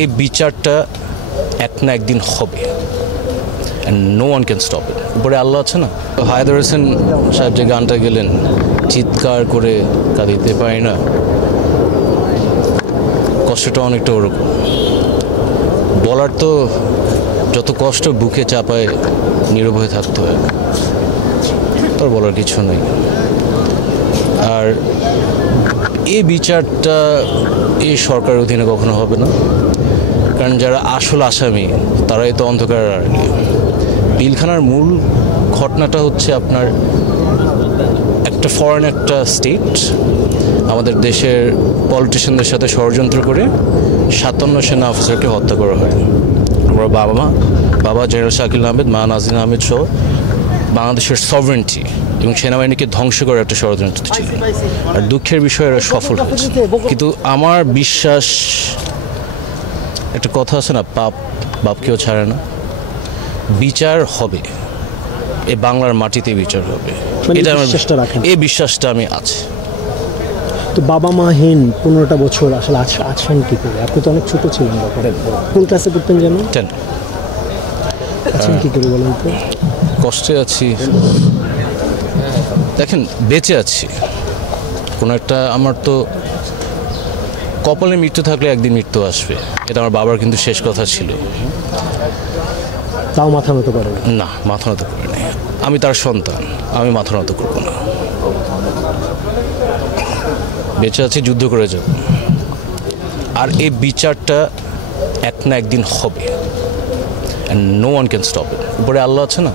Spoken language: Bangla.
এই বিচারটা এক না একদিন হবে, and no one can stop it. উপরে আল্লাহ আছে না। হায়দার হোসেন সাহেব যে গানটা গেলেন, চিৎকার করে কাঁদিতে পারি না, কষ্টটা অনেকটা ওরকম। বলার তো যত কষ্ট বুকে চাপায় নীরব হয়ে থাকতে হয়, তোর বলার কিছু নেই। আর এই বিচারটা এই সরকারের অধীনে কখনো হবে না, কারণ যারা আসল আসামি তারাই তো অন্ধকার। আর পিলখানার মূল ঘটনাটা হচ্ছে আপনার একটা ফরেন একটা স্টেট আমাদের দেশের পলিটিশিয়ানদের সাথে ষড়যন্ত্র করে 57 সেনা অফিসারকে হত্যা করা হয়। আমরা বাবা জেনারেল শাকিল আহমেদ, মা নাজিন আহমেদ সহ বাংলাদেশের সভরেন্টি এবং সেনাবাহিনীকে ধ্বংস করার একটা ষড়যন্ত্র ছিল। আর দুঃখের বিষয় এরা সফল হয়েছে। কিন্তু আমার বিশ্বাস, একটা কথা আছে না, বাপ কেউ ছাড়ে না। বিচার হবে, এই বাংলার মাটিতে বিচার হবে, এটা আমার এই বিশ্বাসটা আমি আছে। তো বাবা মাহীন 15টা বছর আসলে আছেন কি করে? আপনি তো অনেক ছোট ছিলেন, কোন ক্লাসে পড়তেন যেন? 10। আছেন কি করে বলেন তো? কষ্টে আছি। দেখেন, বেঁচে আছি কোনো একটা, আমার তো কপালে মৃত্যু থাকলে একদিন মৃত্যু আসবে, এটা আমার বাবার কিন্তু শেষ কথা ছিল। তাও মাথা নত করেন না? মাথা নত করে নাই। আমি তার সন্তান, আমি মাথা নত করবো না। বেঁচে আছি, যুদ্ধ করে যাব। আর এই বিচারটা এক না একদিন হবে, and no one can stop it. উপরে আল্লাহ আছে না।